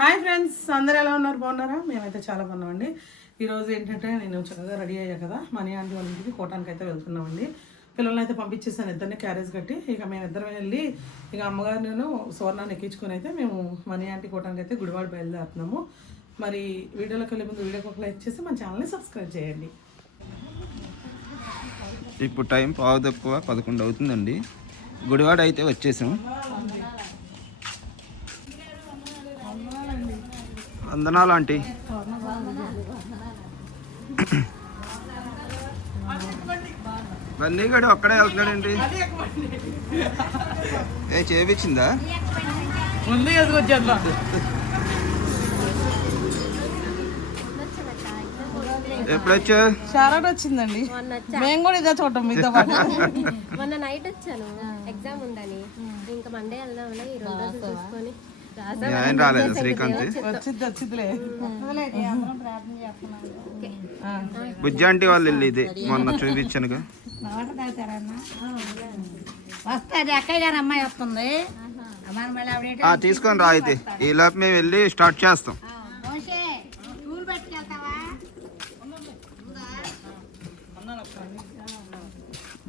Hi friends అందరు ఎలా ఉన్నారు? బాగున్నారా? మేమైతే చాలా బాగున్నామండి. ఈరోజు ఏంటంటే నేను చక్కగా రెడీ అయ్యా కదా. మనీ ఆంటీ వాళ్ళ ఇంటికి కోటానికి అయితే వెళ్తున్నామండి. పిల్లల్ని అయితే పంపించేసాను ఇద్దరిని క్యారేజ్ కట్టి. ఇక మేము ఇద్దరం వెళ్ళి ఇక అమ్మగారు నేను సువర్ణాన్ని ఎక్కించుకొని అయితే మేము మనీ ఆంటీ కోటానికి అయితే గుడివాడ బయలుదేరుతున్నాము. మరి వీడియోలోకి వెళ్ళే ముందు వీడియోకి ఒక లైక్ చేసి మన ఛానల్ని సబ్స్క్రైబ్ చేయండి. ఇప్పుడు టైం పావు తక్కువ పదకొండు అవుతుందండి. గుడివాడ అయితే వచ్చేసాం. వందనాలు ఆంటీ బన్నీ గడి ఒక్కడే వెళ్తున్నాడండి. ఏ చేపించిందా ముందు ఎదుకొచ్చేద్దాం ఎప్పుడొచ్చా? షారాట్ వచ్చిందండి. మేము కూడా ఇదే చూడటం మీతో పాటు. మొన్న నైట్ వచ్చాను. ఎగ్జామ్ ఉందని. ఇంకా మండే వెళ్దాంలే ఈ రోజులు చూసుకొని. ఆయన రాలేదు శ్రీకాంత్. బుజ్జి ఆంటీ వాళ్ళు ఇల్లు ఇది మొన్న చూపించానుగా. వస్తుంది అక్కయ్య గారు అమ్మాయి వస్తుంది. అమ్మాయి మళ్ళీ ఆవిడ ఆ, తీసుకొని రా అయితే. ఈ లోపు మేము వెళ్ళి స్టార్ట్ చేస్తాం. మోషే టూర్ పట్టుకెళ్తావా?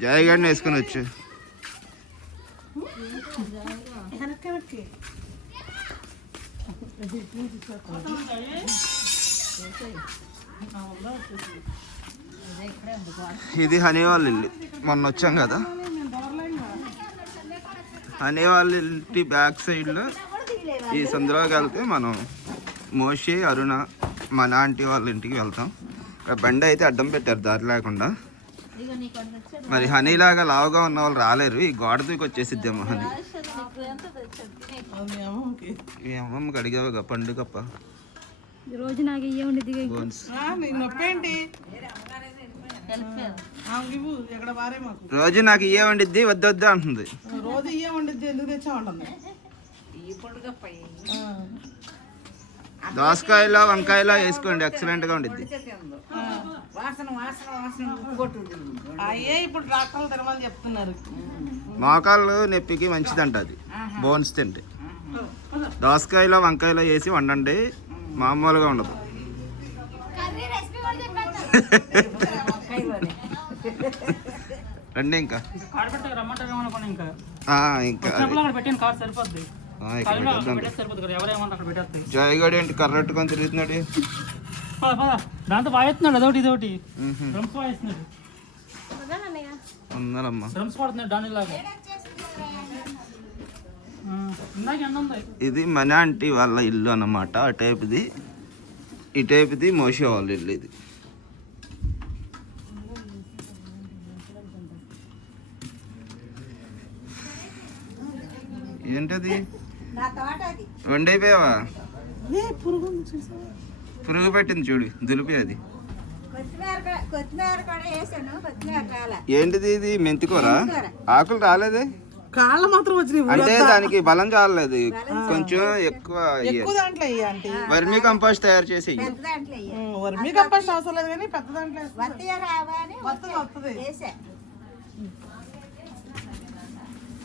జయ గారిని వేసుకొని వచ్చు. ఇది హనీ వాళ్ళ ఇల్లు మొన్న వచ్చాం కదా. హనీ వాళ్ళ ఇంటి బ్యాక్ సైడ్లో ఈ సందులోకి వెళ్తే మనం మోషి అరుణ మన ఆంటీ వాళ్ళ ఇంటికి వెళ్తాం. ఇక్కడ బండి అయితే అడ్డం పెట్టారు దారి లేకుండా. మరి హనీ లాగా లావుగా ఉన్న వాళ్ళు రాలేరు. ఈ గోడ దూకి వచ్చేసిద్దేమో హనీ. ఈ అమ్మమ్మకి అడిగావుగా పండుగప్ప ఈ రోజు నాకు ఇయ్య ఉండిద్ది బోన్స్. ఆ, నీకు నొప్పి ఏంటి ఆమెకి ఇవ్వు ఎక్కడ వారే మాకు. రోజు నాకు ఇయ్యే వండిద్ది వద్దొద్దు అంటుంది. రోజు ఇయ్యే వండిద్ది ఎందుకు తెచ్చా ఉంటుంది దోసకాయలో వంకాయలో వేసుకోండి ఎక్సలెంట్గా ఉండిద్ది. అయ్యే ఇప్పుడు డాక్టర్లు తినమని చెప్తున్నారు. మోకాళ్ళు నొప్పికి మంచిదంట అది. బోన్స్ తింటే. దోసకాయలో వంకాయలో వేసి వండండి. మామూలుగా ఉండదు. రండి ఇంకా. జయగడి ఏంటి కర్రట్టుకొని తిరుగుతున్నాడు? దాంతో వాయిస్తున్నాడు అదొకటి ఇదొకటి. డ్రమ్స్ వాయిస్తున్నాడు. డ్రమ్స్ పడుతున్నాడు ఇది మన ఆంటీ వాళ్ళ ఇల్లు అన్నమాట ఆ టైప్ది. ఈ టైప్ది మోషే వాళ్ళ ఇల్లు ఇది. ఏంటది? వండైపోయావా? పురుగు పెట్టింది చూడు దులిపి అది. ఏంటిది ఇది? మెంతికూర. ఆకులు రాలేదే? కాళ్ళ మాత్రం వచ్చినాయి అంటే దానికి బలం చాలలేదు కొంచెం ఎక్కువ ఎక్కువ దాంట్లో అంటే వర్మీ కంపోస్ట్ తయారు చేసి వర్మీ కంపోస్ట్ అవసరం లేదు కానీ పెద్ద దాంట్లో వస్తుంది వస్తుంది వేసా.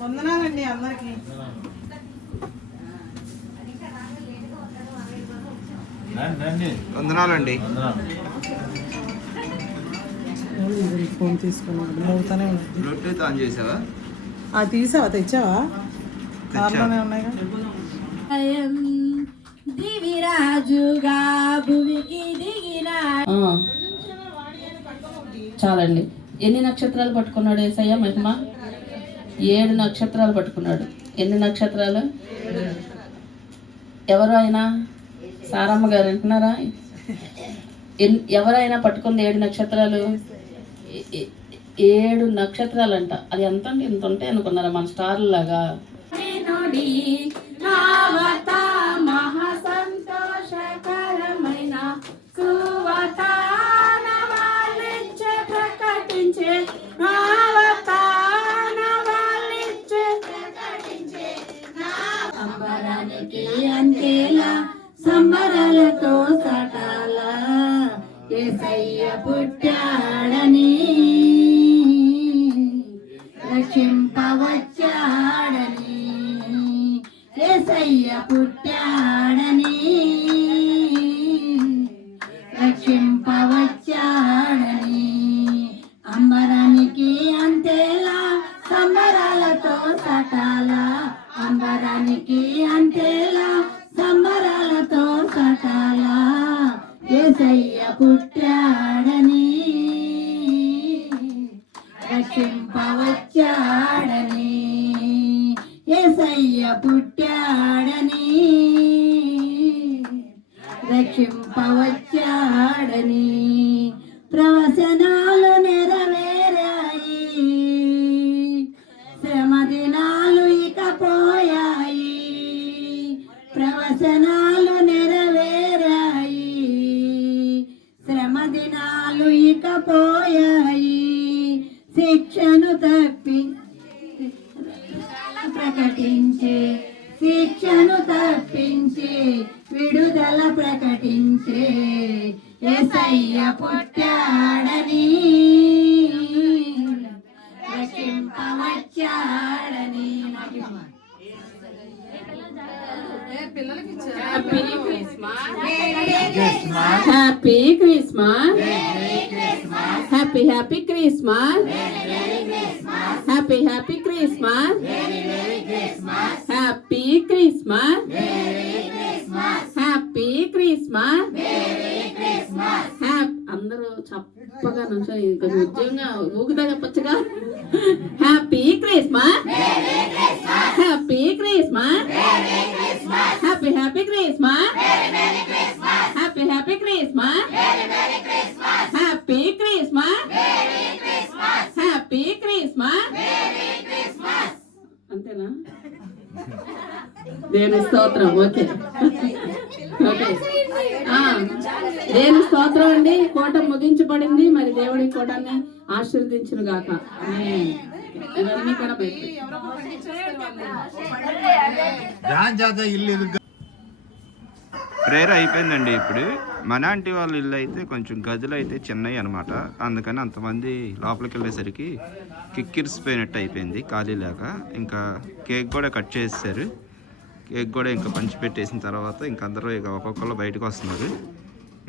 వందనాలండి అందరికి. వందనాలండి. ఫోన్ ఉంది బ్లూటూత్ ఆన్ చేసావా? తీసావా? తెచ్చావా? తెచ్చా. కార్లోనే ఉన్నాయిగా దివిరాజుగా భువికి దిగిన ఆ. చాలండి. ఎన్ని నక్షత్రాలు పట్టుకున్నాడు ఏసయ్య మహిమ? ఏడు నక్షత్రాలు పట్టుకున్నాడు. ఎన్ని నక్షత్రాలు? ఎవరు అయినా సారమ్మ గారు వింటున్నారా ఎవరైనా పట్టుకుంది ఏడు నక్షత్రాలు? ఏడు నక్షత్రాలంట. అది ఎంత అంటే ఇంత ఉంటాయి అనుకున్నారా? మన స్టార్ లాగా. సంబరాలతో సటాల. ఏసయ్య పుట్టి ఏసయ్య పుట్టాడని రక్షింపవచ్చు రక్షింపవచ్చాడని happy Christmas happy happy Christmas happy happy Christmas happy Christmas happy Christmas హ్యాప్ అందరూ చప్పగా నుంచొని కొంచెం ఉద్యోగంగా ఊగుతా చెప్పొచ్చుగా హ్యాపీ దేవుని స్తోత్రం ఓకే. ఓకే. ఆ, దేవుని స్తోత్రం అండి. కోట ముగించబడింది. మరి దేవుడి కోటాన్ని ఆశీర్వదించును గాక ఆమేన్. ఇవన్నీ కూడా బయట ప్రేయర్ అయిపోయిందండి ఇప్పుడు. మన ఆంటీ వాళ్ళ ఇల్లు అయితే కొంచెం గదులు అయితే చిన్నవి అనమాట అందుకని అంతమంది లోపలికి వెళ్ళేసరికి కిక్కిరిసిపోయినట్టు అయిపోయింది ఖాళీ లేక. ఇంకా కేక్ కూడా కట్ చేసేసారు. కేక్ కూడా ఇంకా పంచి పెట్టేసిన తర్వాత ఇంక అందరూ ఇక ఒక్కొక్కరు బయటకు వస్తున్నారు.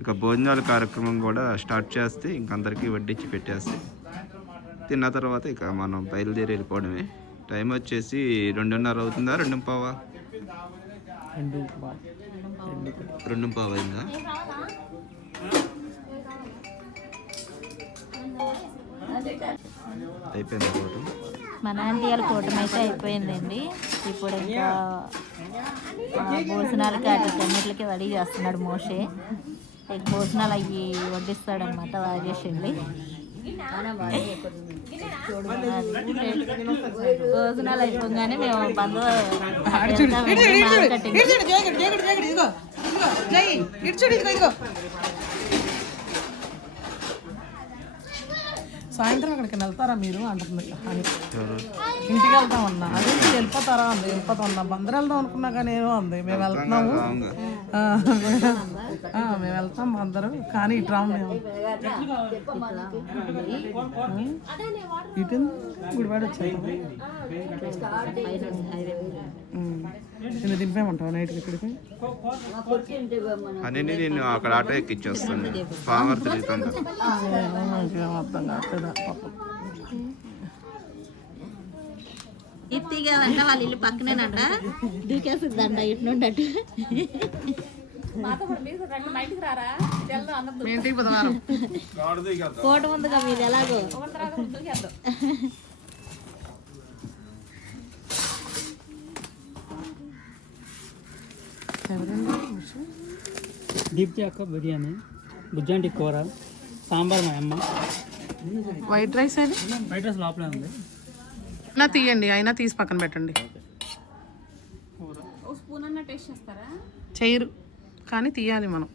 ఇక భోజనాల కార్యక్రమం కూడా స్టార్ట్ చేస్తే ఇంక అందరికీ వడ్డించి పెట్టేస్తే తిన్న తర్వాత ఇక మనం బయలుదేరి వెళ్ళిపోవడమే. టైం వచ్చేసి రెండున్నర అవుతుందా? రెండు పావా? రెండు పావు. అయిందా? అయిపోయింది ఆంటీ వాళ్ళ కూటమి అయితే అయిపోయిందండి. ఇప్పుడు ఇంకా భోజనాలకి వాటికి అన్నిటికి రెడీ చేస్తున్నాడు మోషే. భోజనాలు అవి వడ్డిస్తాడనమాట రాజేష్ వెళ్ళి భోజనాలు అయిపోగానే మేము బంధు సాయంత్రం అక్కడికి వెళ్తారా మీరు? అంటుంది అని ఇంటికి వెళ్తామన్నా. అదే వెళ్ళిపోతారా అంది. వెళ్ళిపోతాం బందరు వెళ్దాం అనుకున్నా కానీ ఏమో అంది. మేము వెళ్తున్నాము. మేము వెళ్తాం అందరూ. కానీ ఇటు రాము మేము ఇటు గుడివాడ వచ్చాయి నిన్ను దింపేమంటావు నైట్కి ఇక్కడికి? అని నేను అక్కడ ఆటో ఎక్కిచ్చేస్తాను ఫామర్ తిరుగుతాను ఏం అర్థం ఇత్తిగా అంట వాళ్ళ ఇల్లు పక్కనేనంట. దూకేస్తుందంట ఇటు నుండి అటు కోట ముందుగా మీరు ఎలాగో. దీప్తి అక్క బిర్యానీ బుజ్జంటి కూర సాంబార్ మా అమ్మ. వైట్ రైస్ అది? వైట్ రైస్ లోపలే ఉంది. అయినా తీయండి అయినా తీసి పక్కన పెట్టండి. చేయరు కానీ తీయాలి మనం.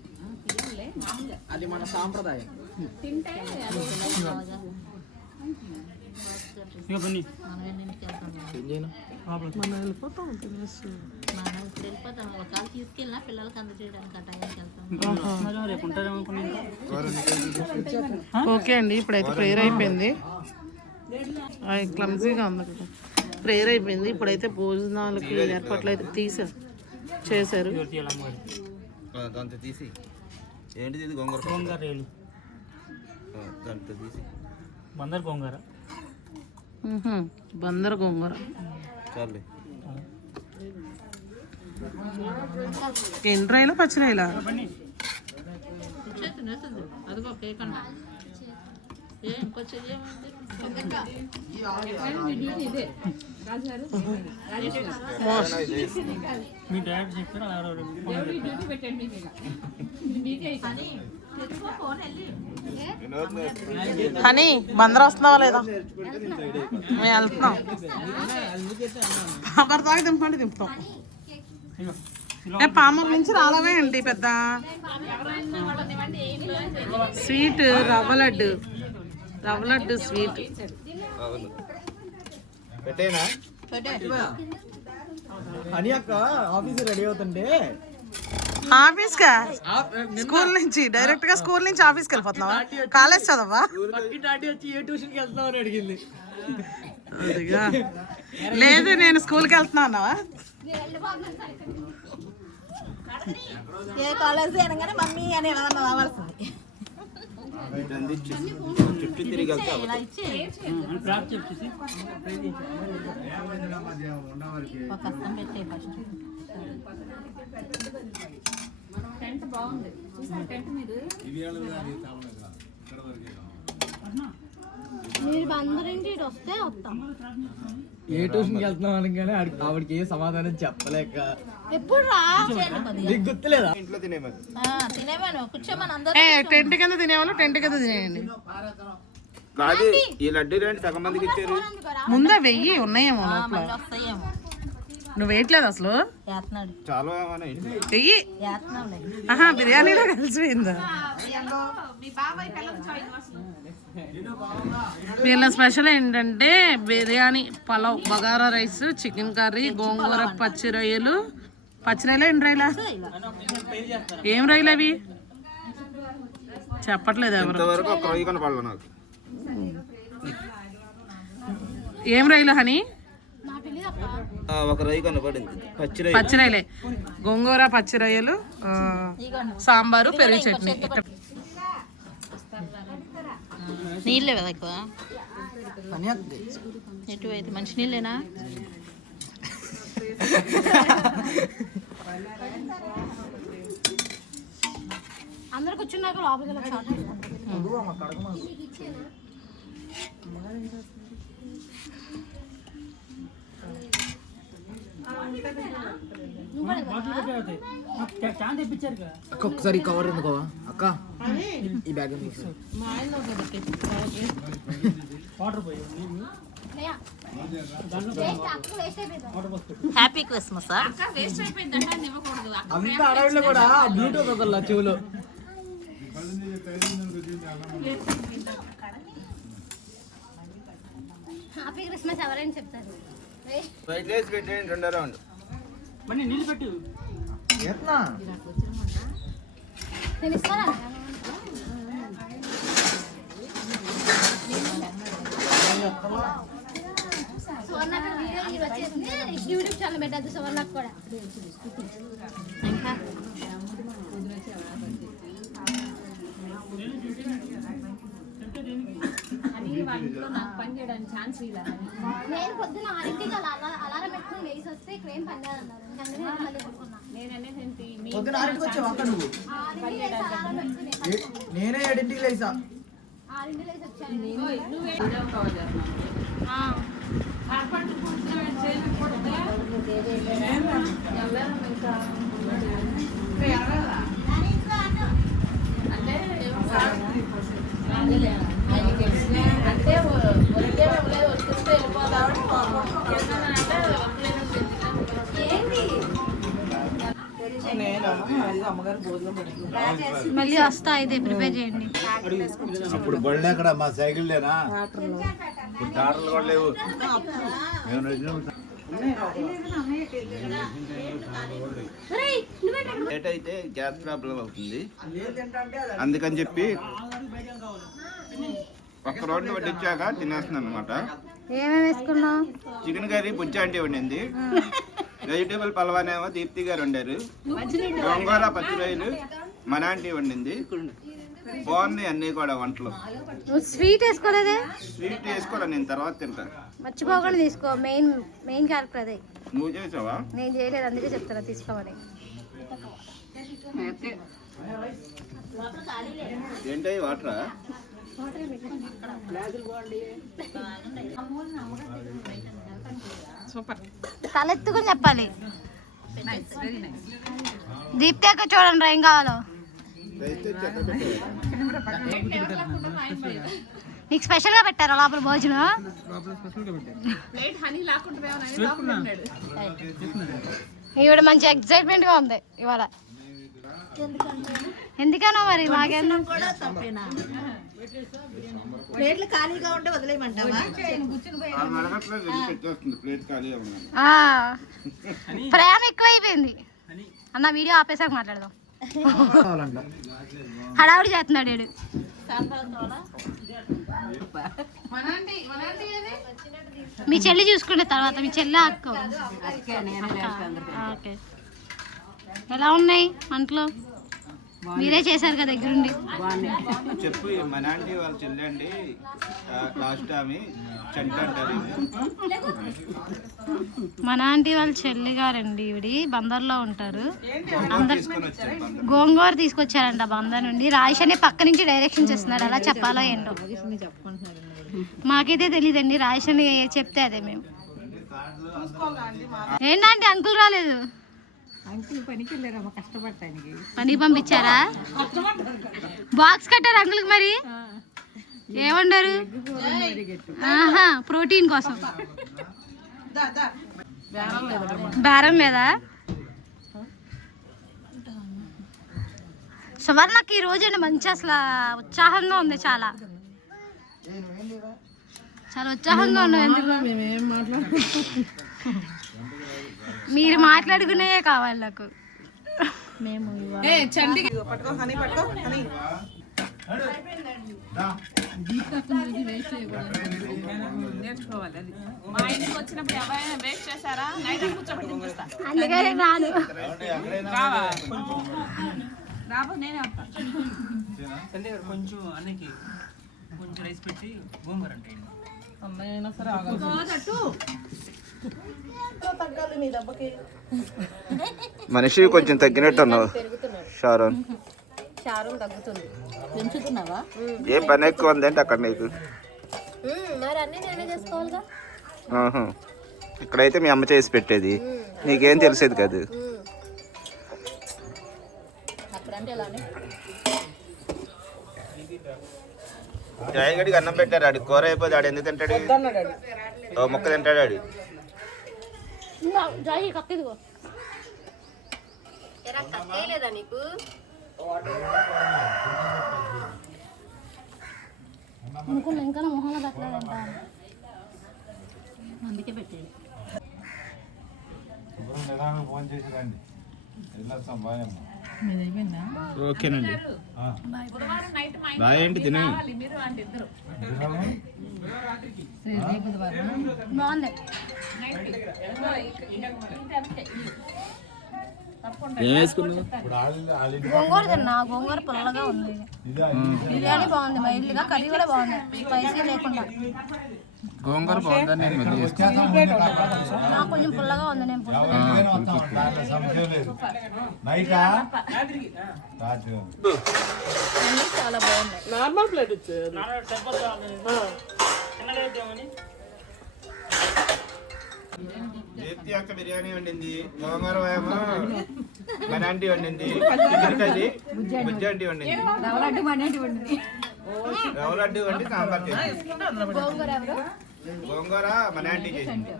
బన్నీ. మనం వెళ్ళిపోతాం అనుకున్నాను. ఓకే అండి ఇప్పుడైతే ప్రేయర్ అయిపోయింది. క్లమ్జీగా ఉంది కదా. ప్రేయర్ అయిపోయింది. ఇప్పుడైతే భోజనాలకి ఏర్పాట్లు అయితే తీసారు చేశారు. అమ్మగారు దాంతో తీసి. ఏంటిది ఇది? గొంగర గోంగూర రేలు. ఆ, దాంతో తీసి. బందర్ గోంగూర. బందర గోంగూర. చాలే. ఎండ్రాయిలా పచ్చిరాయిలా అదిగో ఏ మీ డాడీ చెప్పారు హనీ బందర్ వస్తున్నావా లేదా? మేము వెళ్తున్నాం. అక్కడ దాకా దింపండి దింపుతాం. ఏ పామూరు నుంచి రాలవే అండి పెద్ద. స్వీట్ రవ్వ లడ్డు. రవ్వ లడ్డు స్వీట్ అవును. పెట్టేనా? అని అక్క ఆఫీస్ రెడీ అవుతుంటే? ఆఫీస్ కా? స్కూల్ నుంచి డైరెక్ట్గా స్కూల్ నుంచి ఆఫీస్కి వెళ్ళిపోతున్నావా? కాలేజ్ చదవా అడిగింది. లేదు నేను స్కూల్కి వెళ్తున్నా అన్నావా? ఏ కాలేజ్ అనగానే మమ్మీ అని అందించేసి చుట్టూ తిరిగి వెళ్తే ఇలా ఇచ్చి డ్రాప్ చెప్పేసి మీరు అందరింటి ఇటు వస్తే వస్తాం. ఏ ట్యూషన్కి వెళ్తున్నాం అనగానే ఆవిడకి ఏ సమాధానం చెప్పలేక. ఎప్పుడు రా? నీకు గుర్తులేదా? ఇంట్లో తినేమని. కూర్చోమని అందరూ టెంట్ కింద తినేవాళ్ళు టెంట్ కింద తినేయండి. కాదు ఈ లడ్డు రండి సగం మందికి ఇచ్చారు. ముందే వెయ్యి ఉన్నాయేమో లోపల. నువ్వు వేయట్లేదు అసలు? చాలా వెయ్యి. ఆహా బిర్యానీలో కలిసిపోయిందా? వీళ్ళ స్పెషల్ ఏంటంటే biryani pulao bagara rice chicken curry gongura పచ్చి రొయ్యలు. పచ్చి రొయ్యలు ఎండు రొయ్యలా ఏం రొయ్యలు అవి? చెప్పట్లేదు ఎవరు. ఏం రొయ్యలు హనీ? ఒక రొయ్య కనపడింది. పచ్చి రొయ్యలే. గోంగూర పచ్చి రొయ్యలు సాంబారు పెరుగు చట్నీ. నీళ్ళే కదా ఎక్కువ? అని అక్క ఎటు అయితే? మంచి నీళ్ళేనా? అందరు కూర్చున్నాక లోపలికి అక్క ఒకసారి కవర్ ఎందుకో అక్క ఈ బ్యాగ్ హ్యాపీ క్రిస్మస్ అంత అడవిలో కూడా బ్లూటూత్ ఒకళ్ళ చెవులో. హ్యాపీ క్రిస్మస్ ఎవరైనా చెప్తారు. ఫ్రైడ్ రైస్ పెట్టేయండి రెండో రౌండ్. మళ్ళీ నీళ్ళు పెట్టు. ఎట్లా? నేను ఇస్తారా సువర్ణకు వీడియో ఇది నేను పొద్దున ఆరింటికి అలా అలా- అలారం పెట్టుకుని లేచి వస్తే ఇక్కడ ఏం పని కాదన్నారు. ఇంకా అందుకే నేను మళ్ళీ పడుకున్నా. పొద్దున ఆరింటికి వచ్చావు అక్క నువ్వు? ఏ- నేనే ఏడింటికి లేసా ఆరింటికి లేచి వచ్చాను అమ్మగారు భోజనం పెడుతుంది మళ్ళీ వస్తా అయితే ప్రిపేర్ చేయండి. అప్పుడు బళ్ళు ఎక్కడ? మా సైకిల్ లేనా? ఇప్పుడు కూడా లేవు. లేట్ అయితే గ్యాస్ ప్రాబ్లం అవుతుంది. అందుకని చెప్పి ఒక్క రోడ్డు వడ్డించాక తినేస్తున్నాను అనమాట చికెన్ కర్రీ బుజ్జి ఆంటీ వండింది. వెజిటేబుల్ పలవానేమో దీప్తి గారు వండారు. గోంగూర పచ్చి రొయ్యలు మన ఆంటీ వండింది. బాగున్నాయి అన్నీ కూడా వంటలు. నువ్వు స్వీట్ వేసుకోలేదే? స్వీట్ వేసుకోవాలి నేను తర్వాత తింటాను మర్చిపోకుండా తీసుకో మెయిన్ మెయిన్ క్యారెక్టర్ అదే. నువ్వు చేసావా? నేను చేయలేదు అందుకే చెప్తారా తీసుకోమని. ఏంటి వాటరా? తలెత్తుకుని చెప్పాలి. దీప్తి అక్క చూడండి ఏం కావాలో. నీకు స్పెషల్గా పెట్టారా లోపల భోజనం? ఈవిడ మంచి ఎక్సైట్మెంట్గా ఉంది ఇవాళ. ఎందుకనో మరి మాకేం ప్లేట్లు ఖాళీగా ఉంటే వదిలేయమంటావా? ప్రేమ ఎక్కువైపోయింది. అన్న వీడియో ఆపేసాక మాట్లాడదాం. హడావుడి చేస్తున్నాడు వీడు. మీ చెల్లి చూసుకుంటే తర్వాత మీ చెల్లి అక్క ఓకే. ఎలా ఉన్నాయి వంటలు? మీరే చేశారు కదా దగ్గరుండి. చెప్పు మన ఆంటీ వాళ్ళ చెల్లి అండి లాస్ట్ ఆమె చంట అంటారు మన ఆంటీ వాళ్ళ చెల్లి గారండి ఈవిడి బందర్లో ఉంటారు. అందరు. గోంగూర తీసుకొచ్చారంట బందర్ నుండి. రాయిష్ అనే పక్క నుంచి డైరెక్షన్స్ ఇస్తున్నాడు అలా చెప్పాలో ఏంటో. మాకైతే తెలియదండి రాయిష్ అని చెప్తే అదే మేము. ఏంటంటే అంకుల్ రాలేదు? అంకుల్ పనికి వెళ్ళారమ్మ కష్టపడటానికి. పని పంపించారా? బాక్స్ కట్టారు అంకుల్కి మరి? ఏమంటారు? ఆహా ప్రోటీన్ కోసం. బేరం లేదా? సువర్ణకి ఈ రోజు మంచి అసలు ఉత్సాహంగా ఉంది చాలా. చాలా ఉత్సాహంగా ఉన్నాం ఎందుకు? మీరు మాట్లాడుకునే కావాలి నాకు. ఏ చండి పట్టుకో హనీ పట్టుకో హనీ. అందుకనే రాను. కొంచెం అన్నకి కొంచెం రైస్ పెట్టి గోంగూర అంటే అన్నయ్య అయినా సరే మనిషి కొంచెం తగ్గినట్టు ఉన్నావు షారోన్. తగ్గుతుంది. పెంచుతున్నావా? ఏం పని ఎక్కువ ఉంది అంటే అక్కడ నీకు. ఇక్కడైతే మీ అమ్మ చేసి పెట్టేది. నీకేం తెలిసేది కాదు. జాయగడికి అన్నం పెట్టారు ఆడి కూర అయిపోతే ఆడు ఎందుకు తింటాడు? అన్నాడు ఓ ముక్క తింటాడు ఆడు జాయి కత్తిదిగో ఎరా కత్తేయలేదా నీకు? అనుకున్నా ఇంకా నా మొహంలో పెట్టలేదంట. అందుకే పెట్టేది. నిదానం ఫోన్ చేసి రండి. వెళ్ళొస్తాం అమ్మా. ఓకేనండి. బాయ్ ఏంటి తిని. బాగుంది. ఏం వేసుకున్నావు? గోంగూర తిన్నా. గోంగూర పుల్లగా ఉంది. బిర్యానీ బాగుంది మైల్డ్గా కర్రీ కూడా బాగుంది. స్పైసీ లేకుండా. గోంగూర నేను మళ్ళీ నాకు కొంచెం పుల్లగా ఉంది నేను చాలా బాగున్నాయి. నార్మల్ ప్లేట్ వేద్దామని దీప్తి అక్క బిర్యానీ వండింది. గోంగూర ఏమో మన ఆంటీ వండింది చికెన్ కర్రీ బుజ్జి ఆంటీ వండింది మనేటి రవ్వ లడ్డు వండి సాంబార్ చేసింది. గోంగూర ఎవరు? గోంగూర మన ఆంటీ చేసింది.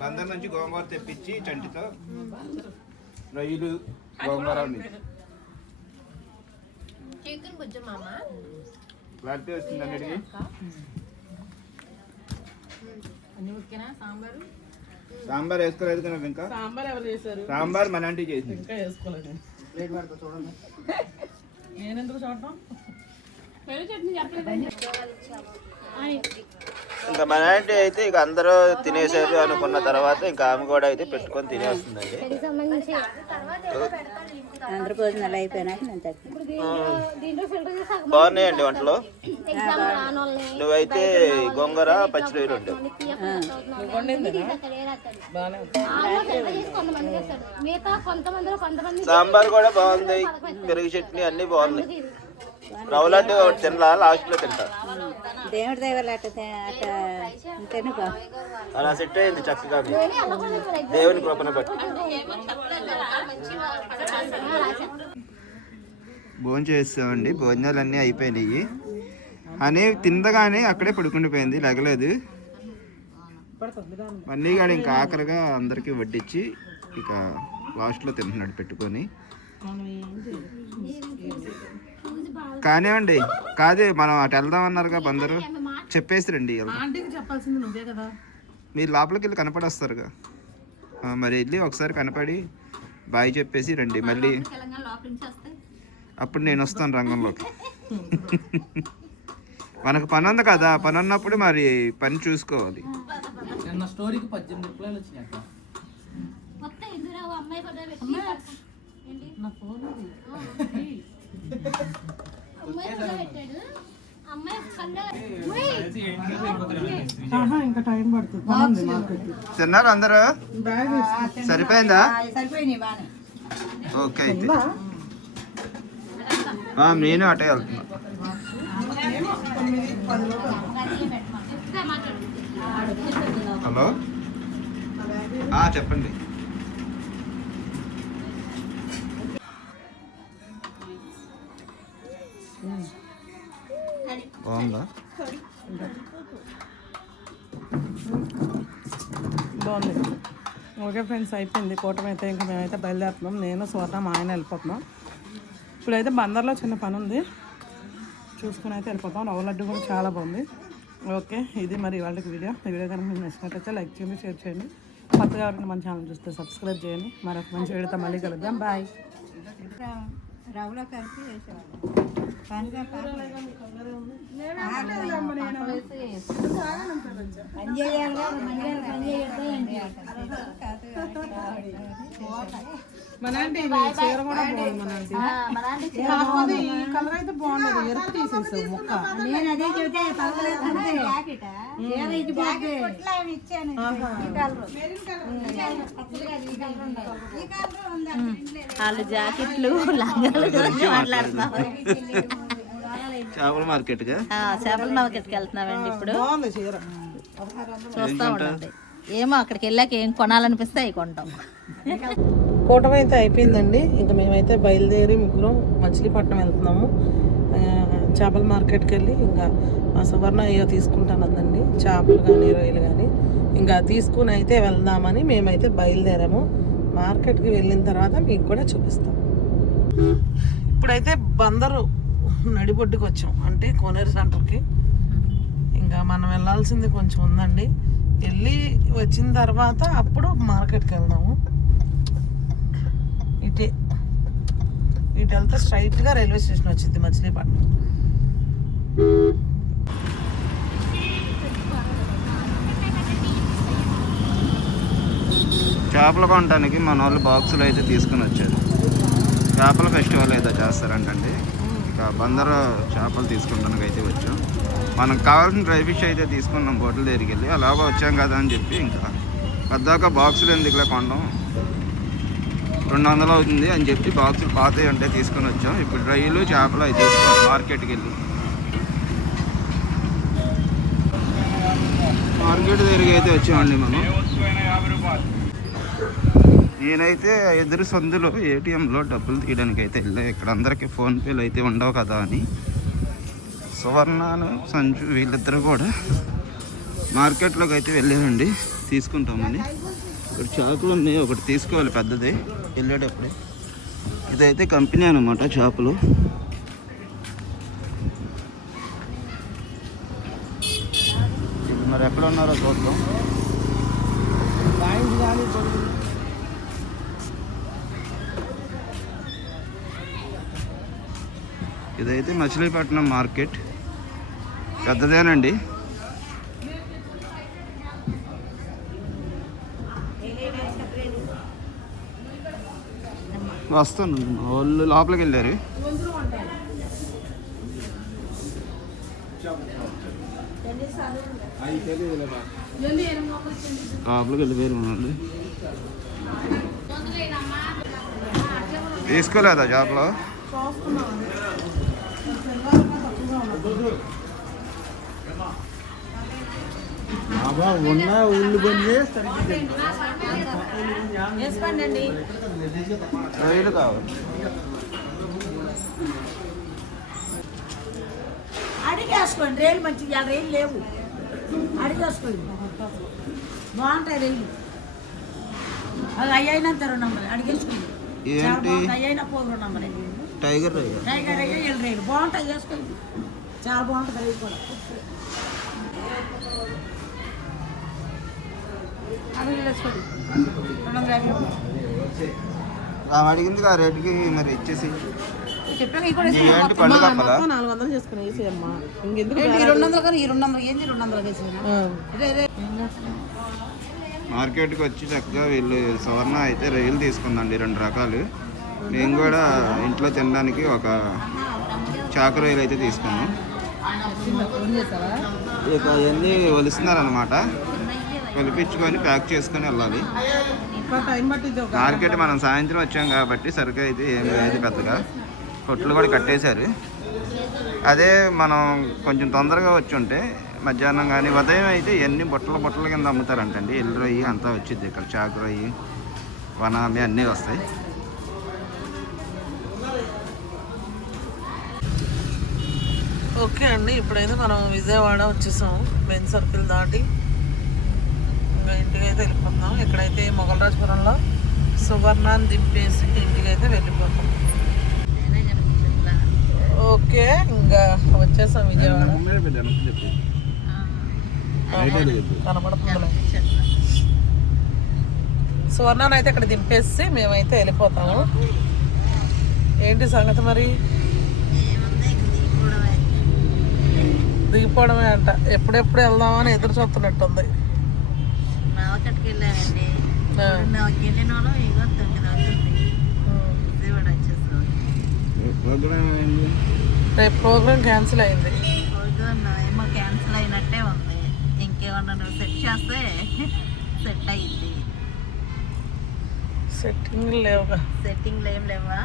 బందర్ నుంచి గోంగూర తెప్పించి చంటితో రొయ్యలు గోంగూర వండింది. చికెన్ బుజ్జు మామ. క్లారిటీ వచ్చింది అన్నిటికి? సాంబార్? వేసుకోలేదు కదా ఇంకా సాంబార్ ఎవరు చేశారు? సాంబార్ మన ఆంటీ చేసింది. ఇంకా వేసుకోలేదు. నేను ఎందుకు చూడటం? ఇంకా మన ఆంటీ అయితే ఇక అందరూ తినేసారు అనుకున్న తర్వాత ఇంకా ఆమె కూడా అయితే పెట్టుకొని తినేస్తుందండి బాగున్నాయండి వంటలు? నువ్వైతే గోంగూర కొంతమందిలో కొంతమంది సాంబార్ కూడా బాగుంది. పెరుగు చట్నీ అన్నీ బాగున్నాయి. రవ్వలడ్డు ఒకటి తినలా లాస్ట్లో తింటా. దేవుడి అట్ట ఉంటేనే బా అలా సెట్ అయింది చక్కగా. దేవుని కృపణ బట్టి. భోజనం చేస్తామండి భోజనాలు అన్నీ అయిపోయినాయి. అని తిందగానే అక్కడే పడుకుండిపోయింది లెగలేదు. మన్నీ గాడు ఇంకా ఆఖరిగా అందరికీ వడ్డించి ఇక లాస్ట్లో తింటున్నాడు పెట్టుకొని. కానివ్వండి. కాదే మనం అటు వెళ్దాం అన్నారుగా బందరు. చెప్పేసి రండి వెళ్దాం. ఆంటీకి చెప్పాల్సింది నువ్వే కదా. మీరు లోపలికి వెళ్ళి కనపడొస్తారుగా. మరి వెళ్ళి ఒకసారి కనపడి బాయ్ చెప్పేసి రండి. మళ్ళీ అప్పుడు నేను వస్తాను రంగంలోకి. మనకు పని ఉంది కదా పని ఉన్నప్పుడు మరి పని చూసుకోవాలి. స్టోరీకి పద్దెనిమిది రూపాయలు వచ్చినాయి అమ్మాయి ఇంకా టైం పడుతుంది. తిన్నారు అందరూ. సరిపోయిందా? ఓకే అయితే. ఆ, నేను అటే వెళ్తున్నా. హలో? ఆ, చెప్పండి. బాగుందా? బాగుంది. ఓకే ఫ్రెండ్స్ అయిపోయింది. కూటమి అయితే ఇంకా మేమైతే బయలుదేరుతున్నాం. నేను స్వర్ణ మా ఆయన వెళ్ళిపోతున్నాం. ఇప్పుడైతే బందర్లో చిన్న పని ఉంది. చూసుకుని అయితే వెళ్ళిపోతాం. రవ్వ లడ్డు కూడా చాలా బాగుంది. ఓకే ఇది మరి వాళ్ళకి వీడియో. ఈ వీడియో కనుక మీకు నచ్చినట్టయితే లైక్ చేయండి షేర్ చేయండి. కొత్తగా ఎవరైనా మన ఛానల్ చూస్తే సబ్స్క్రైబ్ చేయండి. మరొక మంచి వీడియోతో మళ్ళీ కలుద్దాం. బాయ్. రవ్వలో కలిపి వేసేవాళ్ళం పనిగా పని చేయాలి పని చేయాలి పని చేయాలి మన ఆంటీ ఈ చీర కూడా బాగుంది మన ఆంటీ కాకపోతే ఈ కలర్ అయితే బాగుండదు. ఎరుపు తీసేసావు ముక్క. నేను అదే చెబితే పర్వాలేదు అంతే. ఏదో ఇది బాగుంది. ఇచ్చాను. వాళ్ళు జాకెట్లు లంగాలు గురించి మాట్లాడుతున్నారు. చేపల ఆ, చేపల మార్కెట్కి వెళ్తున్నామండి ఇప్పుడు. చూస్తూ ఉండండి. ఏమో అక్కడికి వెళ్ళాక ఏం కొనాలనిపిస్తే అవి కొంటాం. కూటమి అయితే అయిపోయిందండి. ఇంకా మేమైతే బయలుదేరి ముగ్గురం మచిలీపట్నం వెళ్తున్నాము. చేపల మార్కెట్కి వెళ్ళి ఇంకా మా సువర్ణ అయ్యో తీసుకుంటానందండి చేపలు కానీ రొయ్యలు కానీ ఇంకా తీసుకుని అయితే వెళ్దామని మేమైతే బయలుదేరాము. మార్కెట్కి వెళ్ళిన తర్వాత మీకు కూడా చూపిస్తాం. ఇప్పుడైతే బందరు నడిబొడ్డుకి వచ్చాం. అంటే కోనేరు సెంటర్కి. ఇంకా మనం వెళ్ళాల్సింది కొంచెం ఉందండి. వెళ్ళి వచ్చిన తర్వాత అప్పుడు మార్కెట్కి వెళ్దాము ఇటే ఇటు వెళ్తే స్ట్రైట్గా రైల్వే స్టేషన్ వచ్చింది మచిలీపట్నం. చేపలు కొనడానికి మన వాళ్ళు బాక్సులు అయితే తీసుకుని వచ్చారు. చేపల ఫెస్టివల్ అయితే చేస్తారంటండి. ఇక బందర చేపలు తీసుకుంటానికి అయితే వచ్చాం. మనకు కావాల్సిన డ్రై ఫిష్ అయితే తీసుకున్నాం బోట్ల దగ్గరికి వెళ్ళి. అలాగా వచ్చాం కదా అని చెప్పి ఇంకా పెద్దాక బాక్సులు ఎందుకులే కొనడం రెండు వందలు అవుతుంది అని చెప్పి బాక్సులు పాతవి అంటే తీసుకొని వచ్చాం. ఇప్పుడు రైలు చేపలు అవి తీసుకోవాలి మార్కెట్కి వెళ్ళి. మార్కెట్ దగ్గరికి అయితే వచ్చామండి మనం నేనైతే ఎదురు సందులో ఏటీఎంలో డబ్బులు తీయడానికి అయితే వెళ్ళా. ఇక్కడ అందరికీ ఫోన్పేలు అయితే ఉండవు కదా అని. సువర్ణాలు సంచు వీళ్ళిద్దరు కూడా మార్కెట్లోకి అయితే వెళ్ళామండి తీసుకుంటామని. ఇక్కడ చేపలు ఉన్నాయి. ఒకటి తీసుకోవాలి పెద్దది. వెళ్ళేటప్పుడే. ఇదైతే కంపెనీ అనమాట చేపలు మరి ఎక్కడ ఉన్నారో చూద్దాం. ఇదైతే మచిలీపట్నం మార్కెట్. పెద్దదేనండి. వస్తాను వాళ్ళు లోపలికి వెళ్ళారు. లోపలికి వెళ్ళిపోయారు వాళ్ళు తీసుకోలేదా జాబ్లో? ఉన్న ఉల్లు బంద్ చేసి రైలు కావాలి. అడిగేసుకోండి రైలు మంచిది ఆ రైలు లేవు. అడిగేసుకోండి. బాగుంటాయి రైలు. అది అయ్యైనంత రెండు వందలు అడిగేసుకోండి. అయ్యైనా పోదు రెండు వందలు. టైగర్ రైలు టైగర్ అయ్యే రైలు. బాగుంటాయి వేసుకోండి చాలా బాగుంటుంది రైలు కూడా అవి వేసుకోండి రెండు వందల యాభై ఆమె అడిగింది ఆ రేటుకి మరి ఇచ్చేసి. చెప్పాను ఈ కూడా ఏంటి పళ్ళు కప్పలా నాలుగు వందలు చేసుకుని వేసేయమ్మా ఇంకెందుకు ఏంటి ఈ రెండు వందలు కానీ ఈ రెండు వందలు ఏంది రెండు వందలు వేసిన రే రే. మార్కెట్కి వచ్చి చక్కగా వీళ్ళు సువర్ణ అయితే రొయ్యలు తీసుకుందండి రెండు రకాలు. మేము కూడా ఇంట్లో తినడానికి ఒక చాకు రొయ్యలు అయితే తీసుకున్నాం ఇక అవన్నీ ఒలుస్తున్నారనమాట ఒలిపించుకొని ప్యాక్ చేసుకొని వెళ్ళాలి. మార్కెట్ మనం సాయంత్రం వచ్చాం కాబట్టి సరుకు అయితే ఏం లేదు పెద్దగా. కొట్లు కూడా కట్టేశారు. అదే మనం కొంచెం తొందరగా వచ్చి ఉంటే మధ్యాహ్నం కానీ ఉదయం అయితే ఎన్ని బుట్టల బుట్టల కింద అమ్ముతారంటండి. ఎల్లు రొయ్యి అంతా వచ్చింది ఇక్కడ. చాకు రొయ్యి వనామి అన్నీ వస్తాయి. ఓకే అండి ఇప్పుడైతే మనం విజయవాడ వచ్చేసాం మెయిన్ సర్కిల్ దాటి. ఇంకా ఇంటికి అయితే వెళ్ళిపోతున్నాం. ఇక్కడైతే మొగలరాజపురంలో సువర్ణాన్ని దింపేసి ఇంటికి అయితే వెళ్ళిపోతాం. ఓకే ఇంకా వచ్చేసాం విజయవాడ. కనబడుతుందిలే. సువర్ణాన్ని అయితే ఇక్కడ దింపేసి మేమైతే వెళ్ళిపోతాము. ఏంటి సంగతి మరి? దిగిపోవడమే అంట. ఎప్పుడెప్పుడు వెళ్దామని ఎదురు చూస్తున్నట్టుంది. మార్కెట్కి వెళ్ళామండి. నాకు వెళ్ళిన వాళ్ళు ఇగో తొమ్మిది అవుతుంది. విజయవాడ వచ్చేసాం రేపు ప్రోగ్రామ్ క్యాన్సిల్ అయింది. ప్రోగ్రామ్ ఏమో క్యాన్సిల్ అయినట్టే ఉంది. ఇంకేమన్నా నువ్వు సెట్ చేస్తే సెట్ అయ్యింది సెట్టింగ్ లేవుగా. సెట్టింగ్లు ఏం లేవా?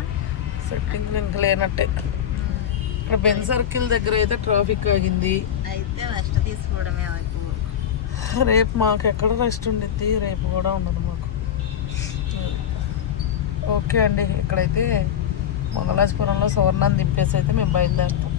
సెట్టింగ్ ఇంకా లేనట్టే. ఇక్కడ బెన్ సర్కిల్ దగ్గర అయితే ట్రాఫిక్ ఆగింది. అయితే రెస్ట్ తీసుకోవడమే రేపు మాకు ఎక్కడ రెస్ట్ ఉండిద్ది? రేపు కూడా ఉండదు మాకు. ఓకే అండి. ఇక్కడైతే మంగళాజపురంలో సువర్ణాన్ని దింపేసి అయితే మేము బయలుదేరుతాం.